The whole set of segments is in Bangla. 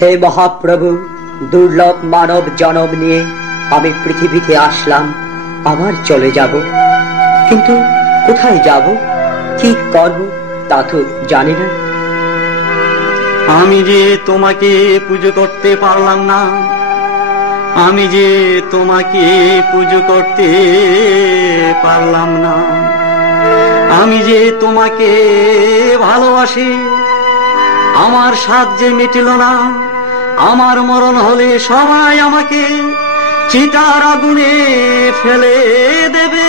হে মহাপ্রভু, দুর্লভ মানব জনম নিয়ে আমি পৃথিবীতে আসলাম, আবার চলে যাব। কিন্তু কোথায় যাব, কি করব তা তো জানি না। আমি যে তোমাকে পুজো করতে পারলাম না, আমি যে তোমাকে পুজো করতে পারলাম না, আমি যে তোমাকে ভালোবাসি, আমার স্বাদ যে মিটিল না। আমার মরণ হলে সবাই আমাকে চিতার আগুনে ফেলে দেবে।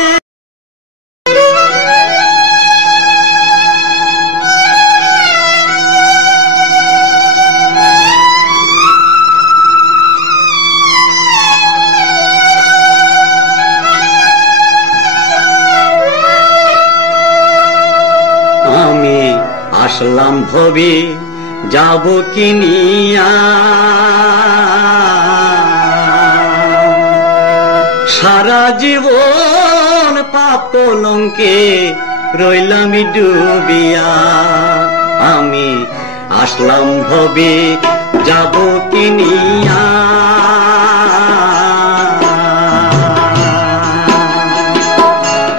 আমি আসলাম ভবে যাব কিনিয়া, সারা জীবন পাপ কলঙ্কে রইলাম ডুবিয়া। আমি আসলাম ভবে যাব কিনিয়া,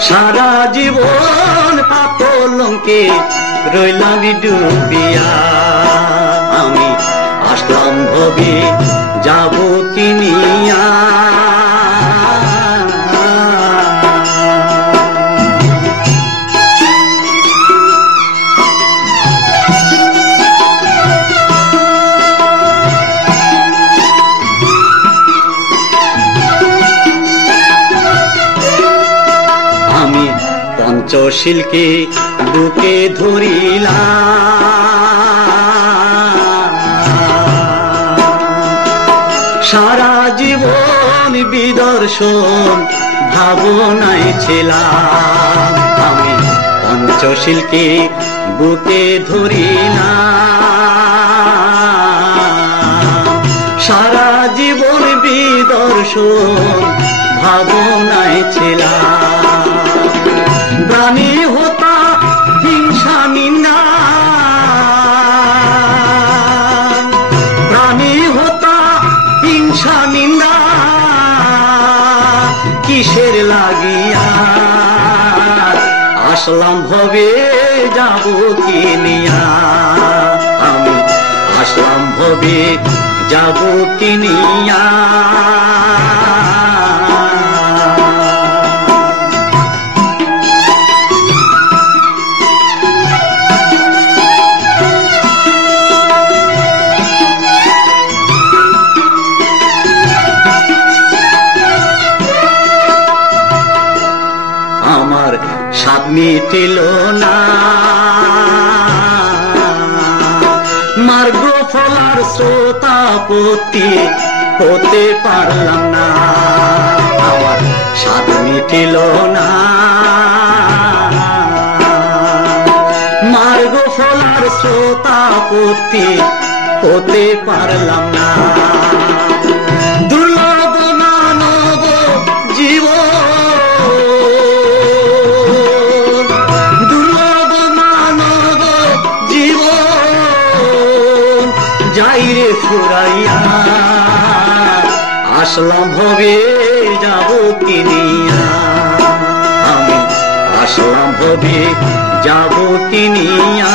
সারা জীবন পাপ কলঙ্কে রইলাম ডুবিয়া। আমি আসলাম ভবে যাব কিনিয়া। আমি পঞ্চশীলকে বুকে ধরিলাম, সারা জীবন বিদর্শন ভাবনায় ছিলাম। আমি পঞ্চশীলকে বুকে ধরিলাম, সারা জীবন বিদর্শন ভাবনায় ছিলাম। প্রাণী হতা হিংসা নিন্দা, প্রাণী হতা হিংসা নিন্দা, কিসের লাগিয়া আসলাম ভবে যাব কিনিয়া। আমি আসলাম ভবে যাব কিনিয়া। আমার স্বাদ মিটিল না, মার্গ ফলার শ্রোতাপতি হতে পারলাম না। আমার স্বাদ মিটিল না, মার্গ ফলার শ্রোতাপতি হতে পারলাম না। দুর্লভ মানব জীবন, দুর্লভ মানব জীবন যাইরে ফুরাইয়া। আসলাম ভবে যাব কিনিয়া। আমি আসলাম ভবে যাব কিনিয়া।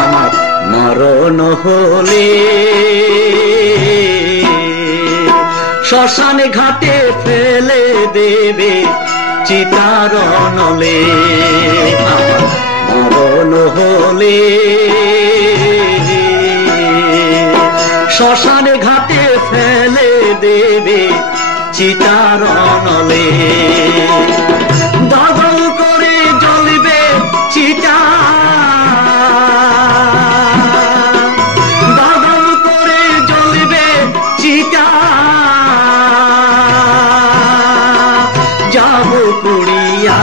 আমার মরণ হলে শ্মশান ঘাটে ফেলে দেবে চিতার নলে। আমার মরণ হলে শ্মশান ঘাটে ফেলে দেবে চিতার নলে। দাগল করে জ্বলবে চিতা, দাগল করে জ্বলবে চিতা। যাব পুড়িয়া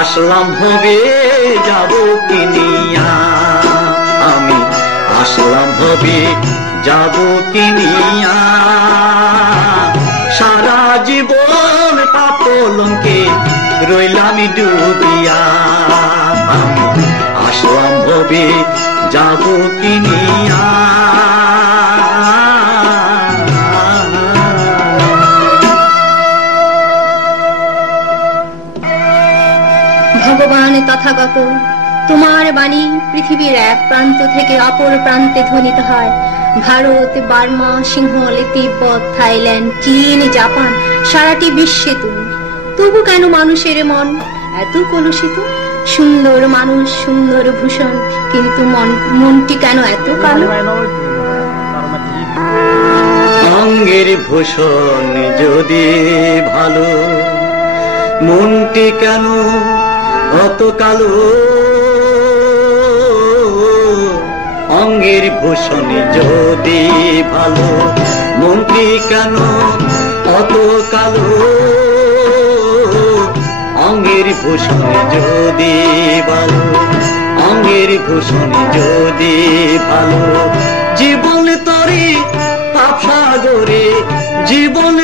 আসলাম ভবে যাব কিনিয়া। হবে যাব কিনিয়া সারা জীবন পাপলঙ্কে রইলাম ডুবিয়া আসলাম হবে যাব কিনিয়া ভগবান তথাগত তোমার বাণী পৃথিবীর এক প্রান্ত থেকে অপর প্রান্তে ধ্বনিত হয়। ভারত, বার্মা, সিংহল, তিব্বত, থাইল্যান্ড, চীন, জাপান, সারাটি বিশ্বে তুমি। তবু কেন মানুষের মন এত কলুষিত? সুন্দর মানুষ, সুন্দর ভূষণ, কিন্তু মনটি কেন এত কালো? অঙ্গের ভূষণ যদি ভালো, মনটি কেন অত কালো? অঙ্গের ভূষণ যদি ভালো, মনটি কেন অত কালো? অঙ্গের ভূষণ যদি ভালো, অঙ্গের ভূষণ যদি ভালো, জীবন তরে পাপ সাগরে, জীবন